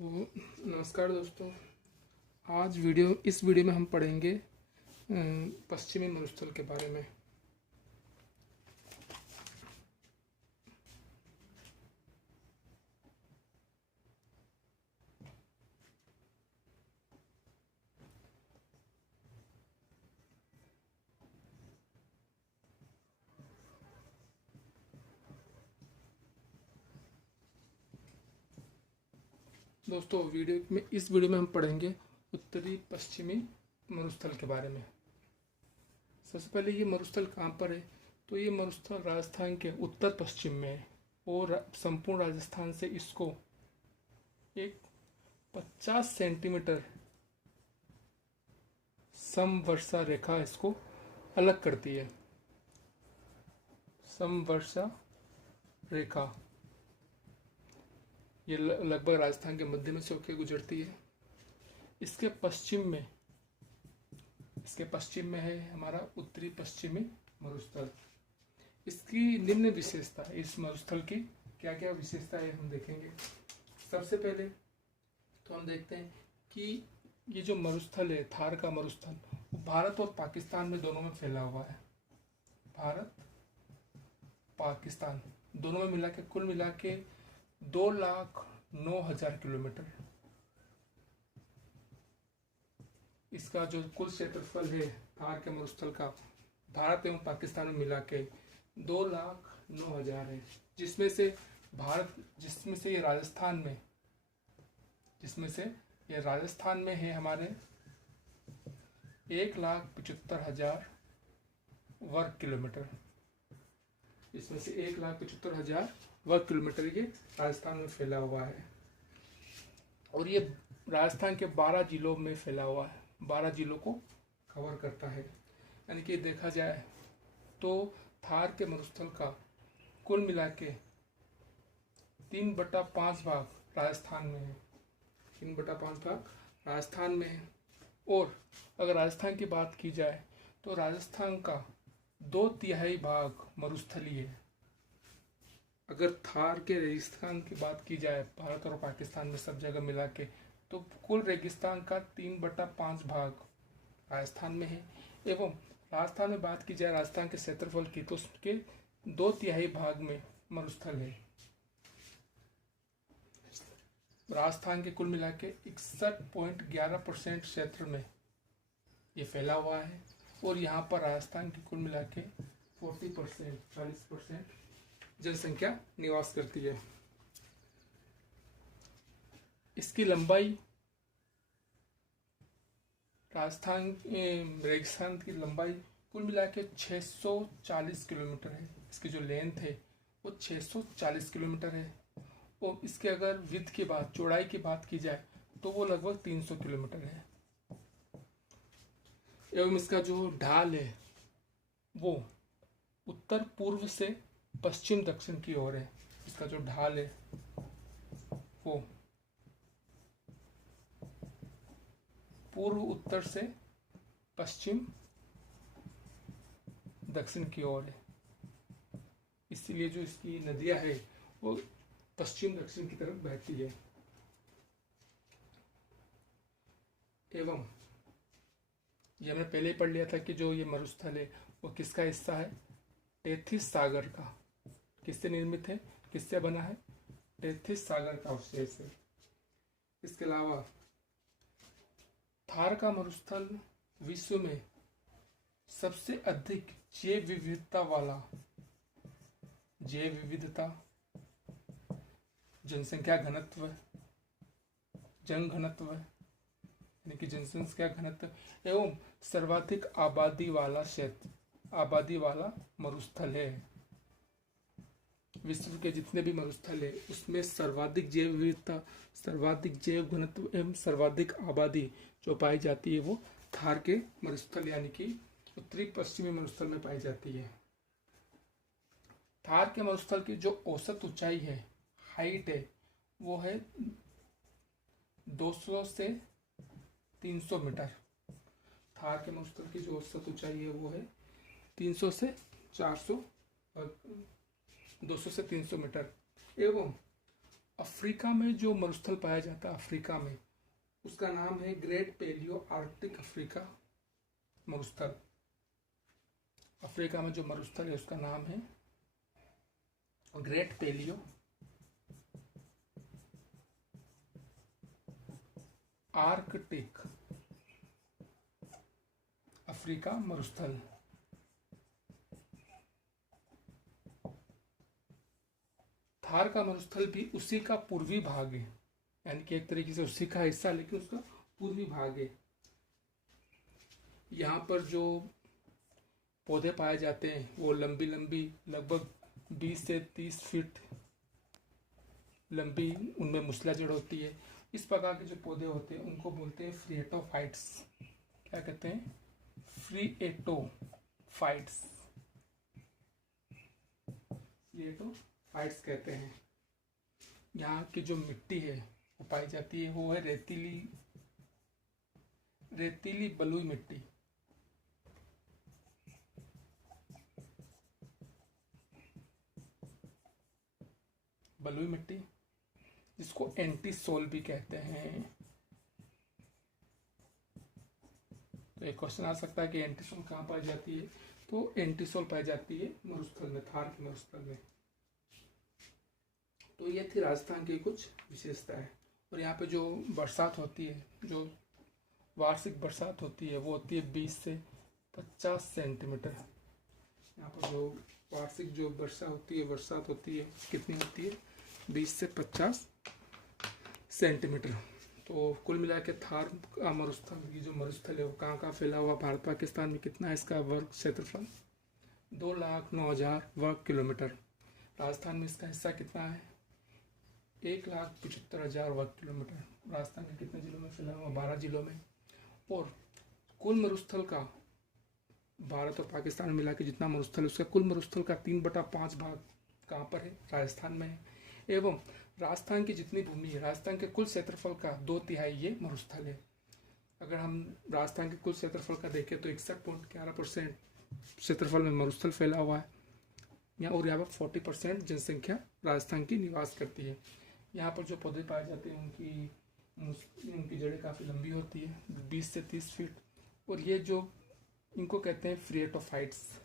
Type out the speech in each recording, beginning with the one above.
नमस्कार दोस्तों। इस वीडियो में हम पढ़ेंगे पश्चिमी मरुस्थल के बारे में। दोस्तों इस वीडियो में हम पढ़ेंगे उत्तरी पश्चिमी मरुस्थल के बारे में। सबसे पहले ये मरुस्थल कहाँ पर है, तो ये मरुस्थल राजस्थान के उत्तर पश्चिम में है और संपूर्ण राजस्थान से इसको एक 50 सेंटीमीटर समवर्षा रेखा इसको अलग करती है। समवर्षा रेखा ये लगभग राजस्थान के मध्य में से होकर गुजरती है। इसके पश्चिम में है हमारा उत्तरी पश्चिमी मरुस्थल। इसकी निम्न विशेषता, इस मरुस्थल की क्या क्या विशेषता है हम देखेंगे। सबसे पहले तो हम देखते हैं कि ये जो मरुस्थल है, थार का मरुस्थल, वो भारत और पाकिस्तान में दोनों में फैला हुआ है। भारत पाकिस्तान दोनों में कुल मिला के 2,09,000 किलोमीटर। इसका जो कुल क्षेत्रफल है थार के मरुस्थल का, भारत एवं पाकिस्तान में मिला के 2,09,000 है, जिसमें से ये राजस्थान में है हमारे 1,75,000 वर्ग किलोमीटर। इसमें से 1,75,000 वर्ग किलोमीटर ये राजस्थान में फैला हुआ है और ये राजस्थान के 12 जिलों में फैला हुआ है। 12 जिलों को कवर करता है। यानी कि देखा जाए तो थार के मरुस्थल का कुल मिला के 3/5 भाग राजस्थान में है। 3/5 भाग राजस्थान में है। और अगर राजस्थान की बात की जाए तो राजस्थान का 2/3 भाग मरुस्थलीय है। अगर थार के रेगिस्तान की बात की जाए भारत और पाकिस्तान में सब जगह मिला के, तो कुल रेगिस्तान का 3/5 भाग राजस्थान में है। एवं राजस्थान में बात की जाए राजस्थान के क्षेत्रफल की, तो उसके 2/3 भाग में मरुस्थल है। राजस्थान के कुल मिला के 61.11% क्षेत्र में ये फैला हुआ है और यहाँ पर राजस्थान की कुल मिला के 40% जनसंख्या निवास करती है। इसकी लंबाई, रेगिस्तान की लंबाई कुल मिला के 640 किलोमीटर है। इसकी जो लेंथ है वो 640 किलोमीटर है। और इसके अगर विड्थ की बात, चौड़ाई की बात की जाए तो वो लगभग 300 किलोमीटर है। एवं इसका जो ढाल है वो उत्तर पूर्व से पश्चिम दक्षिण की ओर है। इसका जो ढाल है वो पूर्व उत्तर से पश्चिम दक्षिण की ओर है। इसलिए जो इसकी नदियां है वो पश्चिम दक्षिण की तरफ बहती है। एवं ये हमने पहले ही पढ़ लिया था कि जो ये मरुस्थल है वो किसका हिस्सा है, टेथिस सागर का। किससे निर्मित है, किससे बना है, टेथिस सागर का अवशेष है। इसके अलावा थार का मरुस्थल विश्व में सबसे अधिक जैव विविधता, जनसंख्या घनत्व, जनघनत्व यानी कि जनसंख्या घनत्व एवं सर्वाधिक आबादी वाला मरुस्थल है। विश्व के जितने भी मरुस्थल है उसमें सर्वाधिक जैव विविधता, सर्वाधिक जैव घनत्व एवं सर्वाधिक आबादी जो पाई जाती है वो थार के मरुस्थल यानी कि उत्तरी पश्चिमी मरुस्थल में पाई जाती है। थार के मरुस्थल की जो औसत ऊंचाई है, हाइट है, वो है 200 से 300 मीटर। थार के मरुस्थल की जो औसत ऊंचाई है वो है 300 से 400 200 से 300 मीटर। एवं अफ्रीका में जो मरुस्थल पाया जाता है अफ्रीका में, उसका नाम है ग्रेट पैलियो आर्कटिक अफ्रीका मरुस्थल। अफ्रीका में जो मरुस्थल है उसका नाम है ग्रेट पैलियो आर्कटिक अफ्रीका मरुस्थल। थार का मरुस्थल भी उसी का पूर्वी भाग है, यानी कि एक तरीके से उसी का हिस्सा, लेकिन उसका पूर्वी भाग है। यहाँ पर जो पौधे पाए जाते हैं वो लंबी लंबी, लगभग 20 से 30 फीट लंबी उनमें मूसला जड़ होती है। इस प्रकार के जो पौधे होते हैं उनको बोलते हैं फ्रिएटोफाइट्स। क्या कहते हैं? फ्रिएटोफाइट्स। फ्रिएटोफाइट्स कहते हैं। यहाँ की जो मिट्टी है वो पाई जाती है वो है रेतीली बलुई मिट्टी। बलुई मिट्टी जिसको एंटीसोल भी कहते हैं। तो एक क्वेश्चन आ सकता है कि एंटीसोल कहाँ पाई जाती है? तो एंटीसोल पाई जाती है मरुस्थल में, थार के मरुस्थल में। तो ये थी राजस्थान की कुछ विशेषताएं। और यहाँ पे जो बरसात होती है, जो वार्षिक बरसात होती है वो होती है 20 से 50 सेंटीमीटर। यहाँ पर जो वार्षिक जो बरसात होती है कितनी होती है? 20 से 50 सेंटीमीटर। तो कुल मिला के थार का मरुस्थल, ये जो मरुस्थल है वो कहाँ कहाँ फैला हुआ? भारत पाकिस्तान में कितना है इसका वर्ग क्षेत्रफल? 2,09,000 वर्ग किलोमीटर। राजस्थान में इसका हिस्सा कितना है? 1,75,000 वर्ग किलोमीटर। राजस्थान के कितने जिलों में फैला हुआ? 12 जिलों में। और कुल मरुस्थल का, भारत और पाकिस्तान में मिला के जितना मरुस्थल है उसका कुल मरुस्थल का 3/5 भाग कहाँ पर है? राजस्थान में है। एवं राजस्थान की जितनी भूमि है, राजस्थान के कुल क्षेत्रफल का 2/3 ये मरुस्थल है। अगर हम राजस्थान के कुल क्षेत्रफल का देखें तो 61.11% क्षेत्रफल में मरुस्थल फैला हुआ है यहाँ। और यहाँ पर 40% जनसंख्या राजस्थान की निवास करती है। यहाँ पर जो पौधे पाए जाते हैं उनकी जड़ें काफ़ी लंबी होती है, 20 से 30 फीट। और ये जो इनको कहते हैं फ्रिएटोफाइट्स।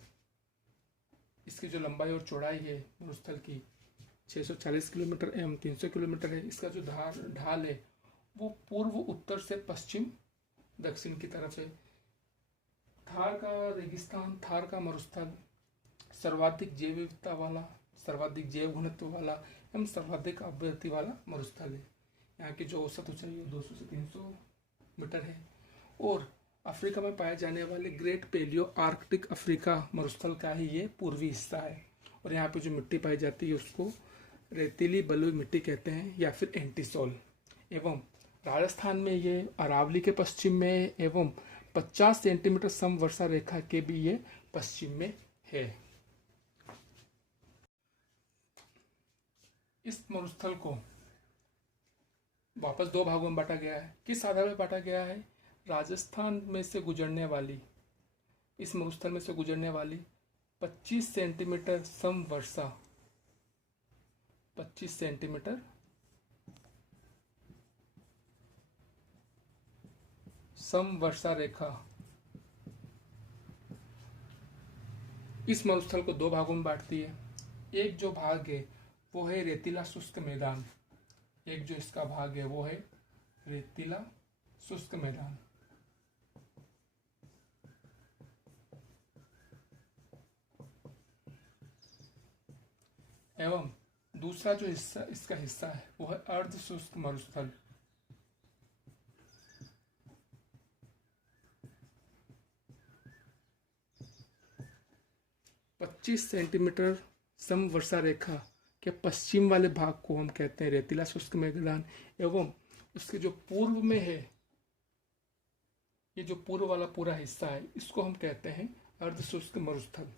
इसकी जो लंबाई और चौड़ाई है मरुस्थल की 640 किलोमीटर एवं 300 किलोमीटर है। इसका जो ढाल है वो पूर्व उत्तर से पश्चिम दक्षिण की तरफ है। थार का रेगिस्तान, थार का मरुस्थल सर्वाधिक जैव विविधता वाला, सर्वाधिक जैव घनत्व वाला एवं सर्वाधिक आवृत्ति वाला मरुस्थल है। यहाँ की जो औसत ऊंचाई है 200 से 300 मीटर है। और अफ्रीका में पाए जाने वाले ग्रेट पैलियो आर्कटिक अफ्रीका मरुस्थल का ही ये पूर्वी हिस्सा है। और यहाँ पे जो मिट्टी पाई जाती है उसको रेतीली बलुई मिट्टी कहते हैं या फिर एंटीसोल। एवं राजस्थान में ये अरावली के पश्चिम में एवं 50 सेंटीमीटर समवर्षा रेखा के भी ये पश्चिम में है। इस मरुस्थल को वापस 2 भागों में बांटा गया है। किस आधार पर बांटा गया है? राजस्थान में से गुजरने वाली, इस मरुस्थल में से गुजरने वाली 25 सेंटीमीटर समवर्षा, 25 सेंटीमीटर समवर्षा रेखा, इस मरुस्थल को 2 भागों में बांटती है। एक जो भाग है वो है रेतीला शुष्क मैदान, एक जो इसका भाग है वो है रेतीला शुष्क मैदान। एवं दूसरा जो हिस्सा इसका हिस्सा है वो है अर्ध शुष्क मरुस्थल। पच्चीस सेंटीमीटर समवर्षा रेखा के पश्चिम वाले भाग को हम कहते हैं रेतीला शुष्क मैदान। एवं उसके जो पूर्व में है, ये जो पूर्व वाला पूरा हिस्सा है इसको हम कहते हैं अर्ध शुष्क मरुस्थल।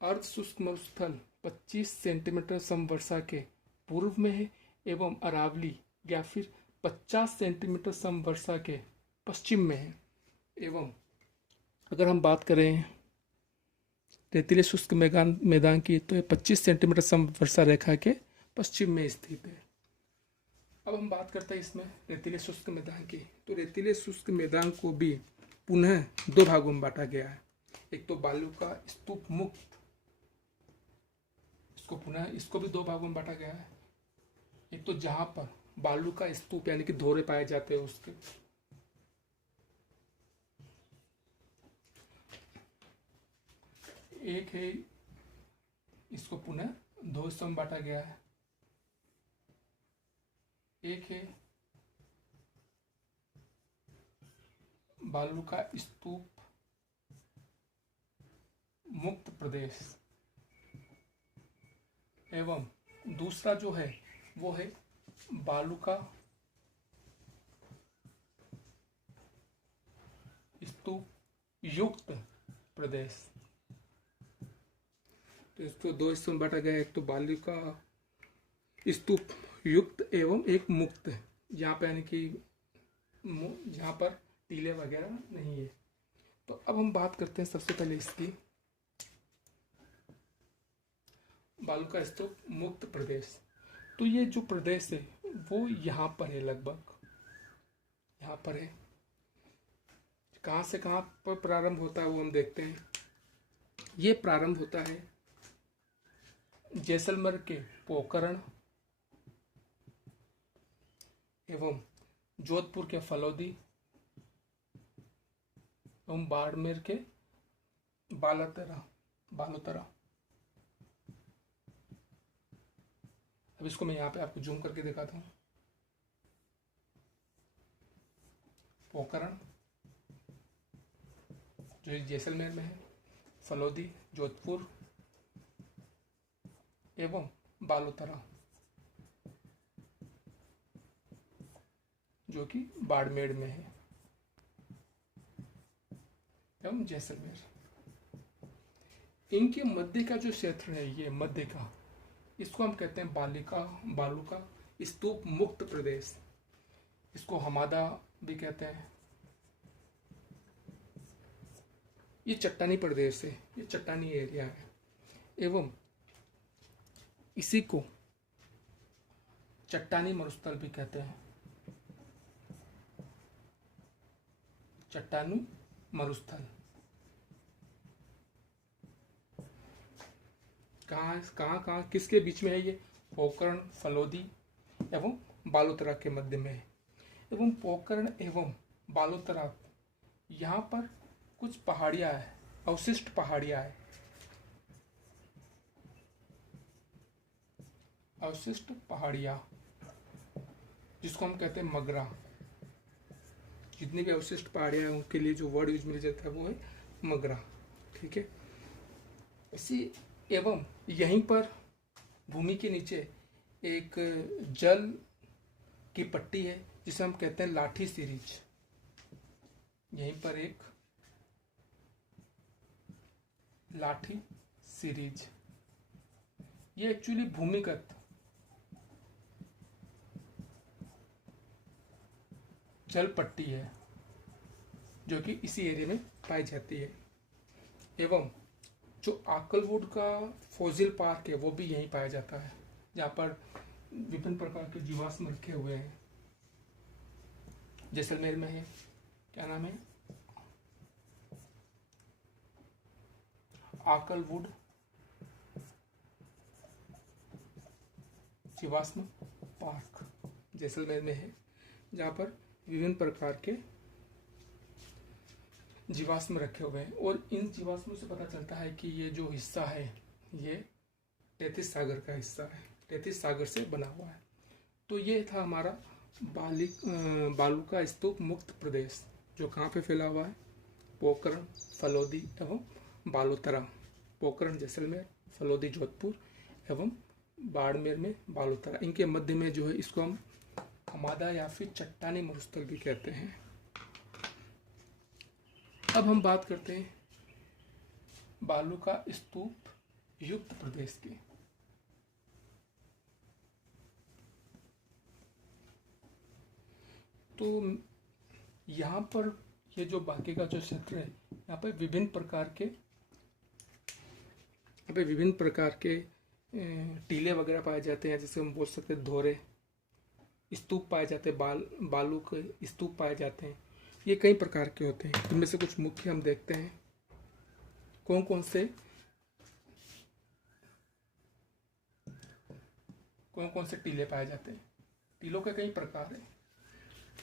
अर्ध शुष्क मरुस्थल 25 सेंटीमीटर समवर्षा के पूर्व में है एवं अरावली या फिर 50 सेंटीमीटर समवर्षा के पश्चिम में है। एवं अगर हम बात करें रेतीले शुष्क मैदान की तो ये 25 सेंटीमीटर समवर्षा रेखा के पश्चिम में स्थित है। अब हम बात करते हैं इसमें रेतीले शुष्क मैदान की। तो रेतीले शुष्क मैदान को भी पुनः दो भागों में बांटा गया है। एक तो बालू का स्तूप मुक्त, इसको भी दो भागों में बांटा गया है। एक तो जहां पर बालू का स्तूप यानी कि धोरे पाए जाते हैं उसके, एक है इसको पुनः दो हिस्सों में बांटा गया है। एक है बालू का स्तूप मुक्त प्रदेश, एवं दूसरा जो है वो है बालू का स्तूप युक्त प्रदेश। तो इसको दो हिस्सों में बांटा गया है। एक तो बालू का स्तूप युक्त एवं एक मुक्त, जहाँ पे यानी कि जहाँ पर टीले वगैरह नहीं है। तो अब हम बात करते हैं सबसे पहले इसकी बालू का स्तूप मुक्त प्रदेश। तो ये जो प्रदेश है वो यहाँ पर है, लगभग यहाँ पर है। कहाँ से कहाँ पर प्रारंभ होता है वो हम देखते हैं। ये प्रारंभ होता है जैसलमेर के पोखरण एवं जोधपुर के फलौदी एवं बाड़मेर के बालोतरा। अब इसको मैं यहाँ पे आपको जूम करके दिखाता हूँ। पोखरण जो जैसलमेर में है, फलौदी जोधपुर एवं बालोतरा जो कि बाड़मेर में है, एवं जैसलमेर। इनके मध्य का जो क्षेत्र है, ये मध्य का, इसको हम कहते हैं बालू का स्तूप मुक्त प्रदेश। इसको हमादा भी कहते हैं। ये चट्टानी प्रदेश है, ये चट्टानी एरिया है, एवं इसी को चट्टानी मरुस्थल भी कहते हैं। चट्टानी मरुस्थल कहाँ किसके बीच में है? ये पोखरण, फलौदी एवं बालोतरा के मध्य में है। एवं पोखरण एवं बालोतरा यहाँ पर कुछ पहाड़ियाँ है, अवशिष्ट पहाड़ियाँ है, अवशिष्ट पहाड़ियाँ जिसको हम कहते हैं मगरा। जितनी भी अवशिष्ट पहाड़ियाँ हैं उनके लिए जो वर्ड यूज मिल जाता है वो है मगरा। ठीक है। इसी एवं यहीं पर भूमि के नीचे एक जल की पट्टी है जिसे हम कहते हैं लाठी सीरीज। यहीं पर एक लाठी सीरीज, ये एक्चुअली भूमिगत जल पट्टी है जो कि इसी एरिया में पाई जाती है। एवं जो आकलवुड का फॉसिल पार्क है वो भी यहीं पाया जाता है, जहाँ पर विभिन्न प्रकार के जीवाश्म रखे हुए हैं। जैसलमेर में है, क्या नाम है? आकलवुड जीवाश्म पार्क जैसलमेर में है, जहाँ पर विभिन्न प्रकार के जीवाश्म रखे हुए हैं। और इन जीवाश्मों से पता चलता है कि ये जो हिस्सा है ये तैतीस सागर का हिस्सा है, तैतीस सागर से बना हुआ है। तो ये था हमारा बालू का स्तूप मुक्त प्रदेश, जो कहाँ पे फैला हुआ है? पोखरण, फलौदी एवं बालोतरा। पोखरण जैसलमेर, फलौदी जोधपुर एवं बाड़मेर में बालोतरा। इनके मध्य में जो है इसको हम हमादा या फिर चट्टानी मरुस्थल भी कहते हैं। अब हम बात करते हैं बालू का स्तूप युक्त प्रदेश की। तो यहाँ पर ये जो बाकी का जो क्षेत्र है, यहाँ पर विभिन्न प्रकार के टीले वगैरह पाए जाते हैं, जैसे हम बोल सकते हैं धोरे, स्तूप पाए जाते हैं, बालू के स्तूप पाए जाते हैं। ये कई प्रकार के होते हैं। इनमें से कुछ मुख्य हम देखते हैं कौन कौन से टीले पाए जाते हैं। टीलों के कई प्रकार हैं।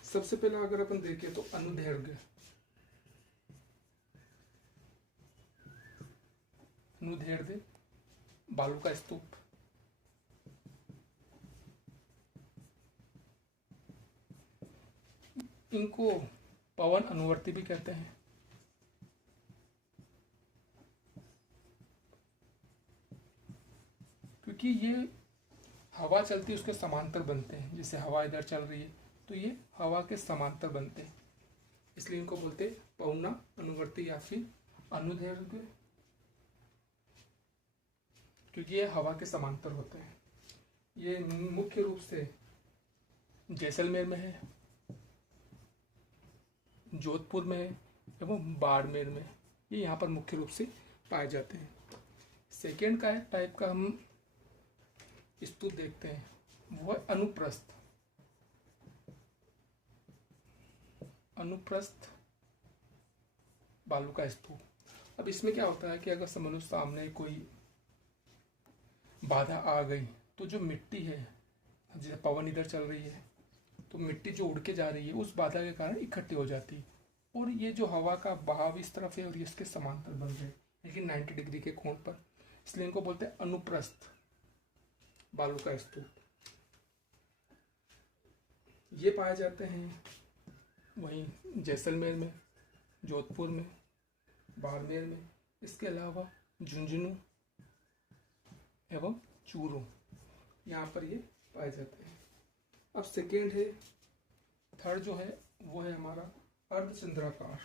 सबसे पहला अगर अपन देखें तो अनुदैर्घ्य। अनुदैर्घ्य बालू का स्तूप। इनको पवन अनुवर्ती भी कहते हैं। क्योंकि ये हवा चलती है उसके समांतर बनते हैं। जैसे हवा इधर चल रही है तो ये हवा के समांतर बनते हैं, इसलिए इनको बोलते हैं पवना अनुवर्ती या फिर अनुदैर्घ्य, क्योंकि ये हवा के समांतर होते हैं। ये मुख्य रूप से जैसलमेर में है, जोधपुर में है एवं बाड़मेर में। ये यहाँ पर मुख्य रूप से पाए जाते हैं। सेकेंड का टाइप का हम स्तूप देखते हैं, वो है अनुप्रस्थ। अनुप्रस्थ बालू का स्तूप। अब इसमें क्या होता है कि अगर समझ लो सामने कोई बाधा आ गई तो जो मिट्टी है, जैसे पवन इधर चल रही है तो मिट्टी जो उड़ के जा रही है उस बाधा के कारण इकट्ठी हो जाती है, और ये जो हवा का बहाव इस तरफ है और ये इसके समांतर बन गए, लेकिन 90 डिग्री के कोण पर, इसलिए इनको बोलते हैं अनुप्रस्थ बालू का स्तूप। ये पाए जाते हैं वहीं जैसलमेर में, जोधपुर में, बाड़मेर में। इसके अलावा झुंझुनू एवं चूरू, यहाँ पर ये पाए जाते हैं। अब सेकेंड है, थर्ड जो है वो है हमारा अर्धचंद्राकार।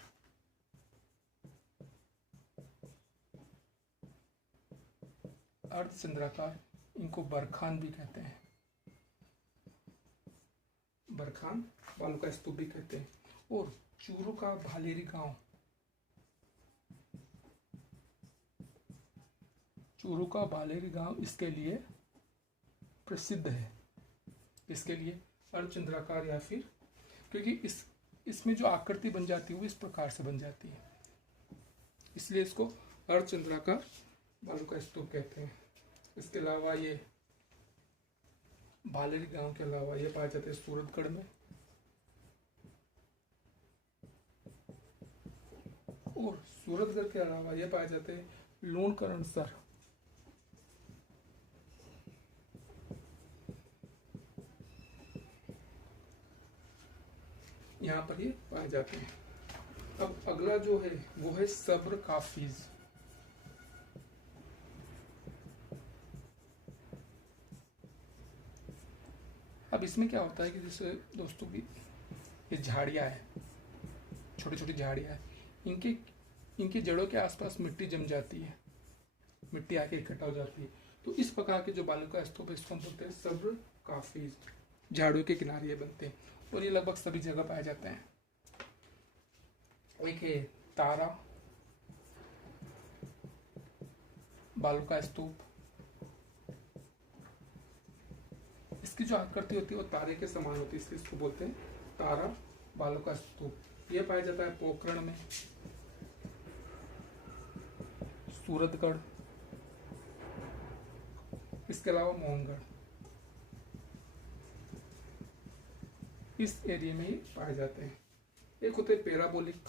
अर्धचंद्राकार, इनको बरखान भी कहते हैं। बरखान बालू का स्तूप भी कहते हैं। और चूरू का भालेरी गांव, चूरू का भालेरी गांव इसके लिए प्रसिद्ध है। इसके लिए अर्धचंद्राकार, या फिर क्योंकि इसमें जो आकृति बन जाती है वो इस प्रकार से बन जाती है, इसलिए इसको अर्धचंद्राकार बालू का स्तूप कहते हैं। इसके अलावा ये भालेरी गांव के अलावा ये पाए जाते हैं सूरतगढ़ में, और सूरतगढ़ के अलावा ये पाए जाते हैं लूणकरणसर। यहाँ पर ये पाए जाते हैं। अब अगला जो है वो है सब्र काफिज। अब इसमें क्या होता है कि जैसे दोस्तों की ये झाड़ियाँ हैं, छोटी छोटी झाड़ियाँ हैं, इनके जड़ों के आसपास मिट्टी जम जाती है, मिट्टी आके इकट्ठा हो जाती है। तो इस प्रकार के जो बालू का स्तूप है इसको हम बोलते हैं सब्र काफिज। झाड़ियों के किनारे ये बनते हैं और ये लगभग सभी जगह पाए जाते हैं। एक है तारा बालू का स्तूप। इसकी जो आकृति होती है वो तारे के समान होती है, इसलिए इसको बोलते हैं तारा बालू का स्तूप। यह पाया जाता है पोखरण में, सूरतगढ़, इसके अलावा मोहनगढ़, इस एरिया में ही पाए जाते हैं। एक होते हैं पैराबोलिक।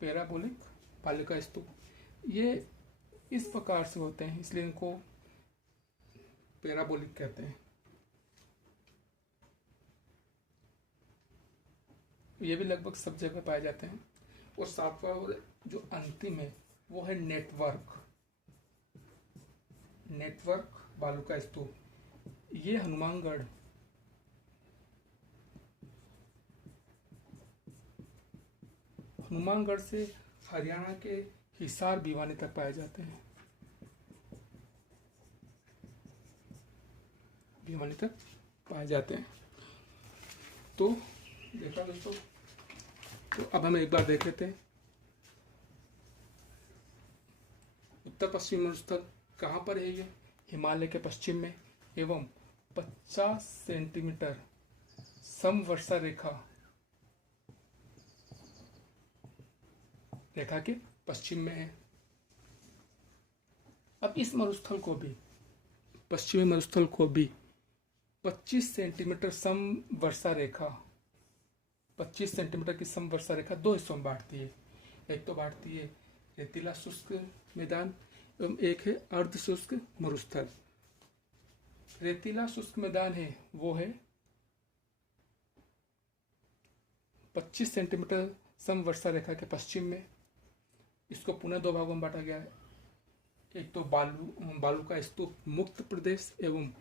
पैराबोलिक बालू का स्तूप, ये इस प्रकार से होते हैं, इसलिए इनको पैराबोलिक कहते हैं। ये भी लगभग सब जगह पाए जाते हैं। और सातवां और जो अंतिम है वो है नेटवर्क। नेटवर्क बालू का स्तूप, ये हनुमानगढ़, हनुमानगढ़ से हरियाणा के हिसार भिवानी तक पाए जाते हैं, भिवानी तक पाए जाते हैं। तो देखा दोस्तों, तो अब हम एक बार देख लेते हैं उत्तर पश्चिम मरुस्थल कहाँ पर है ये? हिमालय के पश्चिम में एवं 50 सेंटीमीटर समवर्षा रेखा के पश्चिम में है। अब इस मरुस्थल को भी, पश्चिमी मरुस्थल को भी 25 सेंटीमीटर समवर्षा रेखा, 25 सेंटीमीटर की समवर्षा रेखा दो हिस्सों में बांटती है। एक तो बांटती है रेतीला शुष्क मैदान एवं एक है अर्ध शुष्क मरुस्थल। रेतीला शुष्क मैदान है वो है 25 सेंटीमीटर समवर्षा रेखा के पश्चिम में। इसको पुनः दो भागों में बांटा गया है। एक तो बालू का स्तूप मुक्त प्रदेश एवं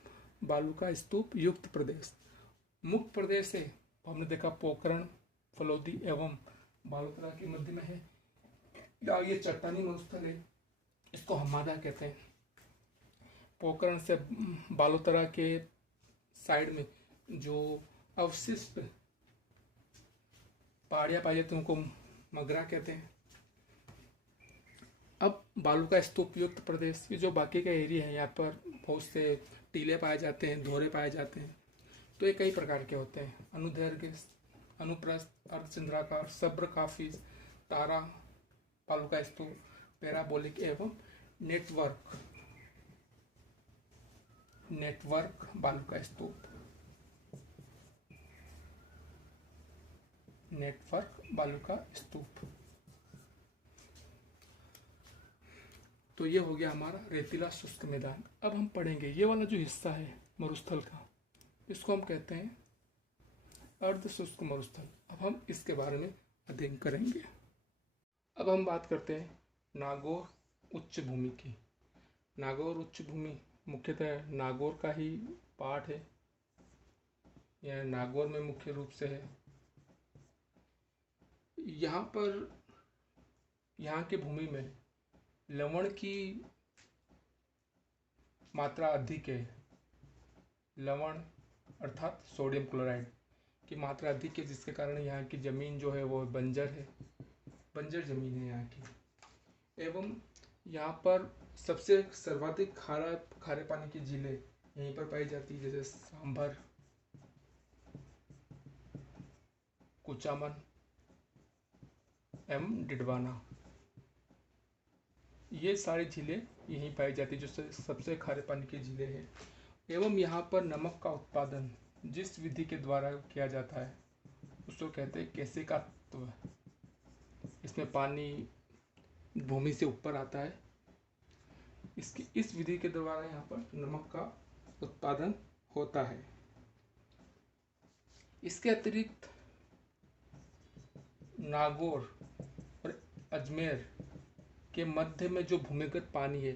बालू का स्तूप युक्त प्रदेश। मुक्त प्रदेश से हमने देखा पोखरण, फलोदी एवं बालोतरा के मध्य में है। या ये चट्टानी मरुस्थल है, इसको हमादा कहते हैं। पोखरण से बालोतरा के साइड में जो अवशिष्ट पहाड़ियाँ पाई जाती हैं उनको मगरा कहते हैं। अब बालू का स्तूप युक्त प्रदेश, ये जो बाकी का एरिया है, यहाँ पर बहुत से टीले पाए जाते हैं, धोरे पाए जाते हैं। तो ये कई प्रकार के होते हैं: अनुदैर्घ्य, अनुप्रस्थ, अर्धचंद्राकार, सब्र, काफिज, तारा, बालू का स्तूप, पैराबोलिक एवं नेटवर्क बालू का स्तूप, नेटवर्क बालू का स्तूप। तो ये हो गया हमारा रेतीला शुष्क मैदान। अब हम पढ़ेंगे ये वाला जो हिस्सा है मरुस्थल का, इसको हम कहते हैं अर्ध शुष्क मरुस्थल। अब हम इसके बारे में अध्ययन करेंगे। अब हम बात करते हैं नागौर उच्च भूमि की। नागौर उच्च भूमि मुख्यतः नागौर का ही पार्ट है, यह नागौर में मुख्य रूप से है। यहाँ की भूमि में लवण की मात्रा अधिक है। लवण अर्थात सोडियम क्लोराइड की मात्रा अधिक है, जिसके कारण यहाँ की ज़मीन जो है वो बंजर है, बंजर ज़मीन है यहाँ की। एवं यहाँ पर सबसे सर्वाधिक खारे पानी की झीलें यहीं पर पाई जाती है, जैसे सांभर, कुचामन एवं डिडवाना। ये सारी झीलें यहीं पाई जाती है जो सबसे खारे पानी की झीलें हैं। एवं यहाँ पर नमक का उत्पादन जिस विधि के द्वारा किया जाता है उसको कहते हैं केशिकात्व। इसमें पानी भूमि से ऊपर आता है। इस विधि के द्वारा यहाँ पर नमक का उत्पादन होता है। इसके अतिरिक्त नागौर और अजमेर के मध्य में जो भूमिगत पानी है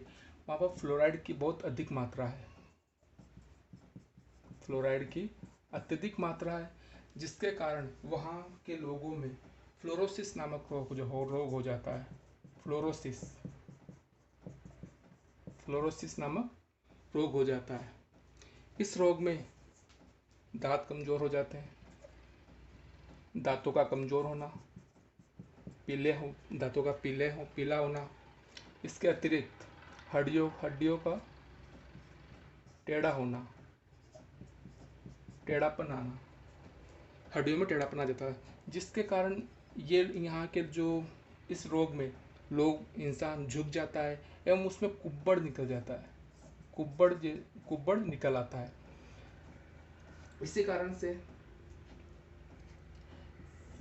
वहाँ पर फ्लोराइड की बहुत अधिक मात्रा है। फ्लोराइड की अत्यधिक मात्रा है, जिसके कारण वहाँ के लोगों में फ्लोरोसिस नामक रोग हो जाता है। फ्लोरोसिस नामक रोग हो जाता है। इस रोग में दांत कमज़ोर हो जाते हैं, दांतों का कमज़ोर होना, दांतों का पीला होना। इसके अतिरिक्त हड्डियों का टेढ़ा होना, टेढ़ापन आना, हड्डियों में टेढ़ापन आ जाता है, जिसके कारण ये यहाँ के जो इस रोग में इंसान झुक जाता है एवं उसमें कुब्बड़ निकल जाता है, कुब्बड़ निकल आता है। इसी कारण से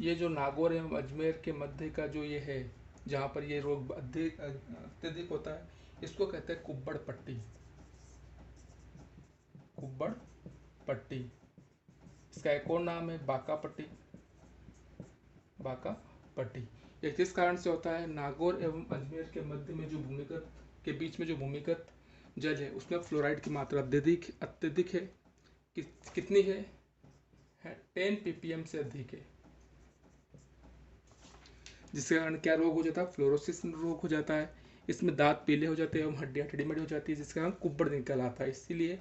ये जो नागौर एवं अजमेर के मध्य का जो ये है, जहाँ पर ये रोग अत्यधिक होता है, इसको कहते हैं कुब्बड़ पट्टी। इसका एक और नाम है बाका पट्टी। ये किस कारण से होता है? नागौर एवं अजमेर के मध्य में जो बीच में जो भूमिगत जल है उसमें फ्लोराइड की मात्रा अत्यधिक है। कितनी है? 10 ppm से अधिक है, जिसके कारण क्या रोग हो जाता है? फ्लोरोसिस रोग हो जाता है। इसमें दांत पीले हो जाते हैं एवं हड्डियाँ टेढ़ी-मेढ़ी हो जाती है, जिसके कारण कुब्बड़ निकल आता है। इसीलिए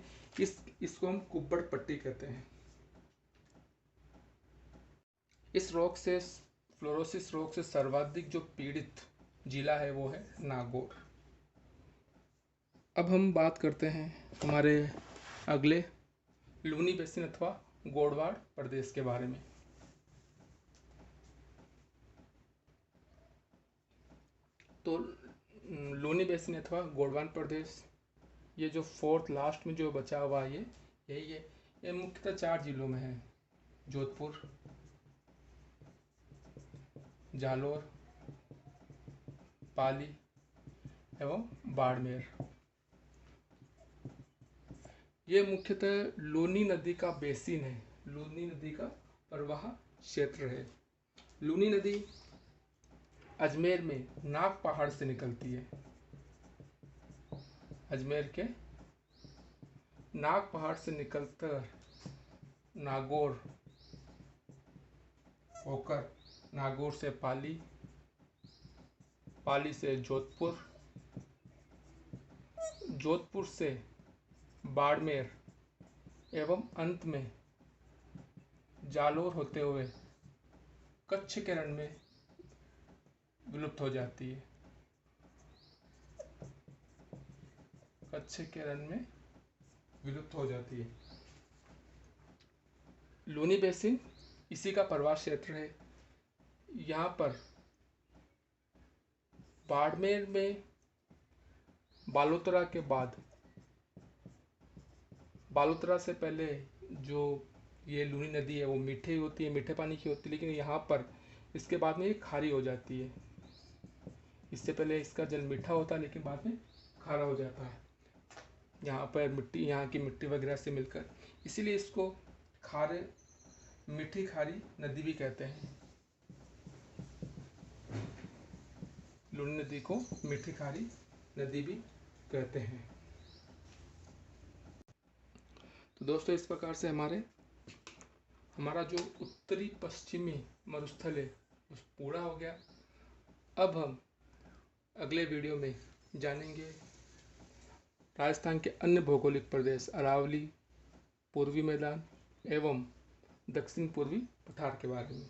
इसको हम कुब्बड़ पट्टी कहते हैं। इस रोग से, फ्लोरोसिस रोग से सर्वाधिक जो पीड़ित जिला है वो है नागौर। अब हम बात करते हैं हमारे अगले लूनी बेसिन अथवा गोडवाड़ प्रदेश के बारे में। तो लूनी बेसिन अथवा गोडवान प्रदेश, ये जो फोर्थ लास्ट में जो बचा हुआ है ये यही है। ये मुख्यतः 4 जिलों में है: जोधपुर, जालोर, पाली एवं बाड़मेर। ये मुख्यतः लूनी नदी का बेसिन है, लूनी नदी का प्रवाह क्षेत्र है। लूनी नदी अजमेर में नाग पहाड़ से निकलती है। अजमेर के नाग पहाड़ से निकलकर नागौर होकर, नागौर से पाली, पाली से जोधपुर, जोधपुर से बाड़मेर एवं अंत में जालोर होते हुए कच्छ के रण में विलुप्त हो जाती है। कच्छ के रण में विलुप्त हो जाती है। लूनी बेसिन इसी का प्रवाह क्षेत्र है। यहाँ पर बाड़मेर में बालोतरा के बाद, बालोतरा से पहले जो ये लूनी नदी है वो मीठी होती है, मीठे पानी की होती है, लेकिन यहाँ पर इसके बाद में ये खारी हो जाती है। इससे पहले इसका जल मीठा होता है लेकिन बाद में खारा हो जाता है यहाँ पर मिट्टी, यहाँ की मिट्टी वगैरह से मिलकर, इसीलिए इसको खारे मीठी खारी नदी भी कहते हैं। लूनी नदी को मीठी खारी नदी भी कहते हैं। तो दोस्तों, इस प्रकार से हमारा जो उत्तरी पश्चिमी मरुस्थल है उस पूरा हो गया। अब हम अगले वीडियो में जानेंगे राजस्थान के अन्य भौगोलिक प्रदेश अरावली, पूर्वी मैदान एवं दक्षिण पूर्वी पठार के बारे में।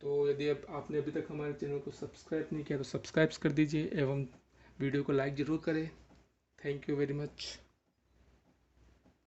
तो यदि आपने अभी तक हमारे चैनल को सब्सक्राइब नहीं किया तो सब्सक्राइब कर दीजिए एवं वीडियो को लाइक ज़रूर करें। Thank you very much.